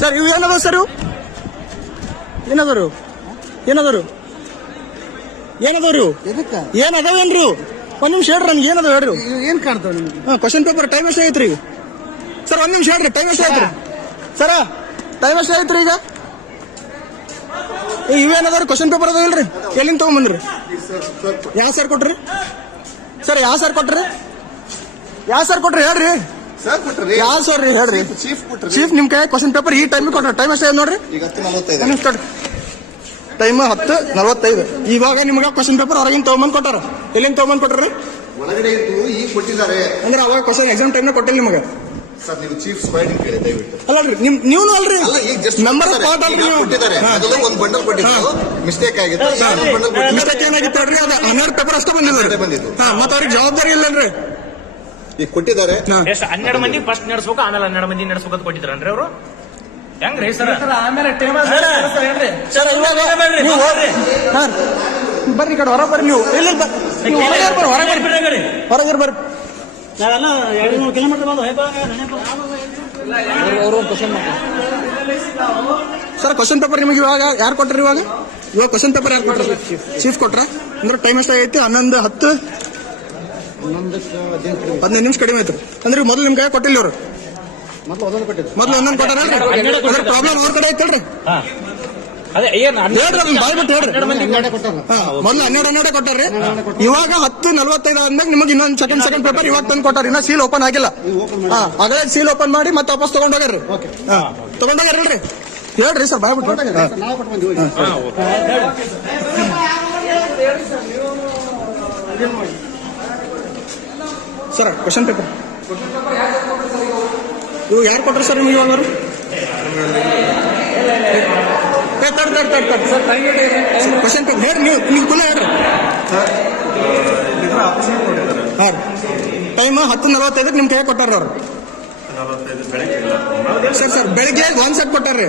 sir ಇವು ಏನದ sir ಇವು ಏನದರು ಏನದರು ಏನದವ್ರಿ ಏನದವೇನ್ರಿ ಒಂದ್ ನಿಮಿಷ ಹೇಳ್ರಿ ನನ್ಗೆ ಏನದ ಹೇಳ್ರಿ ಏನ್ ಕಾಣ್ತಾವ ನಿಮ್ಗೆ ಕ್ವಶನ್ ಪೇಪರ್ ಟೈಮ್ ಎಷ್ಟ ಐತ್ರಿ ಸರ್ ಒಂದ್ ನಿಮಿಷ ಹೇಳ್ರಿ ಟೈಮ್ ಎಷ್ಟ ಐತ್ರಿ ಸರ ಟೈಮ್ ಎಷ್ಟ ಐತ್ರಿ ಈಗ ಇವೇನದಾವ್ರಿ ಕ್ವಶನ್ ಪೇಪರ್ ಅದಾವ ಇಲ್ರಿ ಎಲ್ಲಿಂದ ತಗೊಂಬಂದ್ರಿ ಯಾವ ಸರ್ ಕೊಟ್ರಿ ಸರ್ ಯಾವ ಸರ್ ಕೊಟ್ರಿ ಯಾವ ಸರ್ ಕೊಟ್ರಿ ಹೇಳ್ರಿ ಯಾವ ಸರ್ ರೀ ಹೇಳ್ರಿ ಚೀಫ್ ನಿಮ್ ಕೈ ಕ್ವಶನ್ ಪೇಪರ್ ಈ ಟೈಮ್ ಕೊಟ್ರಿ ಟೈಮ್ ಎಷ್ಟ ನೋಡ್ರಿ ಟೈಮ್ 10:45 ಇವಾಗ ನಿಮ್ಗೆ ಕ್ವಶನ್ ಪೇಪರ್ ಹೊರಗಿನ ತಗೊಂಬಂದ್ ಕೊಟ್ಟಾರ ಎಲ್ಲಿಂದ ತಗೊಂಬಂದ್ ಕೊಟ್ರಿ ಒಳಗಡೆ ಇದ್ದು ಈಗ ಕೊಟ್ಟಿದ್ದಾರೆ ಅಂದ್ರೆ ಅವಾಗ ಕ್ವಶನ್ ಎಕ್ಸಾಮ್ ಟೈಮ್ ಕೊಟ್ಟಿಲ್ಲ ನಿಮಗೆ ಸರ್ ನೀವು ಚೀಫ್ ಸ್ಪೈಡ್ ಕೇಳಿ ದಯವಿಟ್ಟು ಅಲ್ರಿ ನೀವು ಅಲ್ರಿ ಅಲ್ಲ ಈಗ ಜಸ್ಟ್ ಮೆಂಬರ್ ಕೊಟ್ಟಿದ್ದಾರೆ ಅದೆಲ್ಲ ಒಂದು ಬಂಡಲ್ ಕೊಟ್ಟಿದ್ದು ಮಿಸ್ಟೇಕ್ ಆಗಿತ್ತು ಮಿಸ್ಟೇಕ್ ಏನಾಗಿತ್ತು ಹೇಳ್ರಿ ಅದು 12 ಪೇಪರ್ ಅಷ್ಟೇ ಬಂದಿದ್ದು ಮತ್ತೆ ಅವ್ರಿಗೆ ಜವಾಬ್ದಾರಿ ಇಲ್ಲನ್ರಿ ಈಗ ಕೊಟ್ಟಿದ್ದಾರೆ ಎಷ್ಟು 12 ಮಂದಿ ಫಸ್ಟ್ ನಡೆಸ್ಬೇಕು ಆಮೇಲೆ 12 ಮಂದಿ ನಡೆಸ್ಬೇಕು ಕೊಟ್ಟಿದ್ರನ್ರಿ ಅವರು ಹೆಂಗ್ರಿ ಸರ್ ಆಮೇಲೆ ಸರ್ ಬರ್ರಿ ಕಡೆ ಹೊರ ಬರ್ರಿ ನೀವು ಇಲ್ಲ ಹೊರಗೆ ಬರ್ರಿ ನಾವೆಲ್ಲ 200 ಕಿಲೋಮೀಟರ್ ಬಂದು ಸರ್ ಕ್ವಶನ್ ಪೇಪರ್ ನಿಮಗೆ ಇವಾಗ ಯಾರು ಕೊಟ್ರಿ ಇವಾಗ ಕ್ವಶನ್ ಪೇಪರ್ ಯಾರು ಕೊಟ್ರಿ ಚೀಫ್ ಕೊಟ್ರ ಅಂದ್ರೆ ಟೈಮ್ ಎಷ್ಟ ಆಗೈತಿ 11:10 15 ನಿಮಿಷ ಕಡಿಮೆ ಆಯ್ತು ಅಂದ್ರೆ ಮೊದಲು ನಿಮ್ ಕೈ ಕೊಟ್ಟಿಲ್ಲ ಇವರು ಮೊದಲು ಒಂದೊಂದು ಕೊಟ್ಟಾರಲ್ರಿ ಪ್ರಾಬ್ಲಮ್ ಅವ್ರ ಕಡೆ ಐತಲ್ರಿ ಅದೇ ಏನ್ ಹೇಳ್ರಿ ಬಾಯ್ಬಿಟ್ಟು ಹೇಳ್ರಿ ಮೊದಲು 12 ಕೊಟ್ಟಾರ್ರಿ ಇವಾಗ 10:45 ಅಂದಾಗ ನಿಮಗೆ ಇನ್ನೊಂದು ಸೆಕೆಂಡ್ ಪೇಪರ್ ಇವಾಗ ತಂದು ಕೊಟ್ಟಾರ ಇನ್ನ ಸೀಲ್ ಓಪನ್ ಆಗಿಲ್ಲ ಅದೇ ಸೀಲ್ ಓಪನ್ ಮಾಡಿ ಮತ್ತೆ ವಾಪಸ್ ತಗೊಂಡೋಗ್ರಿ ತಗೊಂಡೋಗ್ಯಾರಲ್ರಿ ಹೇಳ್ರಿ ಸರ್ ಬಾಯ್ಬಿಟ್ಟು ಸರ್ ಕ್ವಶನ್ ಪೇಪರ್ ಇವು ಯಾರು ಕೊಟ್ರಿ ಸರ್ ನಿಮಗೆ ಇವಾಗ ಕ್ವಶನ್ ಪೇಪರ್ ಹೇಳ್ರಿ ನೀವು ಕುಲ ಹೇಳ್ರಿ ಹಾಂ ಟೈಮ್ 10:45 ನಿಮ್ ಕೈ ಕೊಟ್ಟಾರ ಅವ್ರು ಸರ್ ಬೆಳಿಗ್ಗೆ ಒಂದ್ ಸೆಟ್ ಕೊಟ್ಟಾರ್ರಿ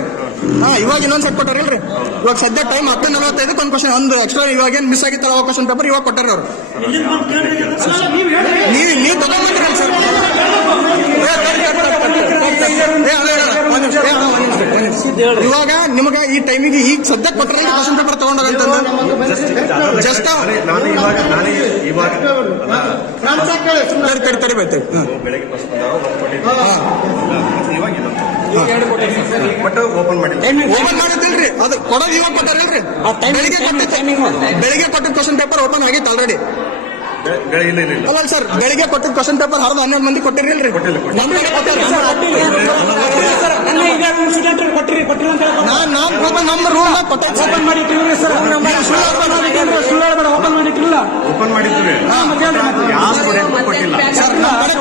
ಇವಾಗ ಇನ್ನೊಂದ್ ಸೆಟ್ ಕೊಟ್ಟಾರಲ್ರಿ ಇವಾಗ ಸದ್ಯ ಟೈಮ್ 10:45 ಒಂದು ಕ್ವಶನ್ ಒಂದು ಎಕ್ಸ್ಟ್ರಾ ಇವಾಗ ಏನ್ ಮಿಸ್ ಆಗಿತ್ತಲ್ಲ ಅವಾಗ ಕ್ವಶನ್ ಪೇಪರ್ ಇವಾಗ ಕೊಟ್ಟಾರ ಅವ್ರು ನೀವು ತಗೊಂಡ್ಬಂದ್ರಲ್ಲ ಸರ್ ಇವಾಗ ನಿಮಗೆ ಈ ಟೈಮಿಗೆ ಈಗ ಸದ್ಯಕ್ಕೆ ಕೊಟ್ಟರೆ ಕ್ವಶನ್ ಪೇಪರ್ ತಗೊಂಡೋಗಂತಂದು ಜಸ್ಟ್ ಓಪನ್ ಮಾಡಿದ್ದಿಲ್ರಿ ಅದು ಕೊಡೋದು ಇವಾಗ ಕೊಟ್ಟಾರಲ್ರಿ ಬೆಳಿಗ್ಗೆ ಕೊಟ್ಟಿದ್ದ ಕ್ವಶನ್ ಪೇಪರ್ ಓಪನ್ ಆಗಿತ್ತು ಆಲ್ರೆಡಿ ಅಲ್ಲ ಸರ್ ಬೆಳಿಗ್ಗೆ ಕೊಟ್ಟಿದ್ದ ಕ್ವಶನ್ ಪೇಪರ್ 12 ಮಂದಿ ಕೊಟ್ಟಿರ್ಲಿಲ್ರಿ ನಮ್ಮ ರೂಲ್ ಓಪನ್ ಮಾಡಿದ್ವಿ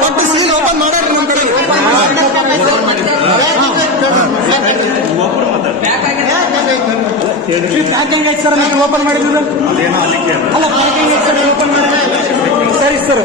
ಕೊಟ್ಟು ಸೀಲ್ ಓಪನ್ ಮಾಡ್ಯಾರ ನಮ್ಮ ಕಡೆ ಸರ್ ಓಪನ್ ಮಾಡಿದ್ರು ಅಲ್ಲ ಸರಿ ಸರ್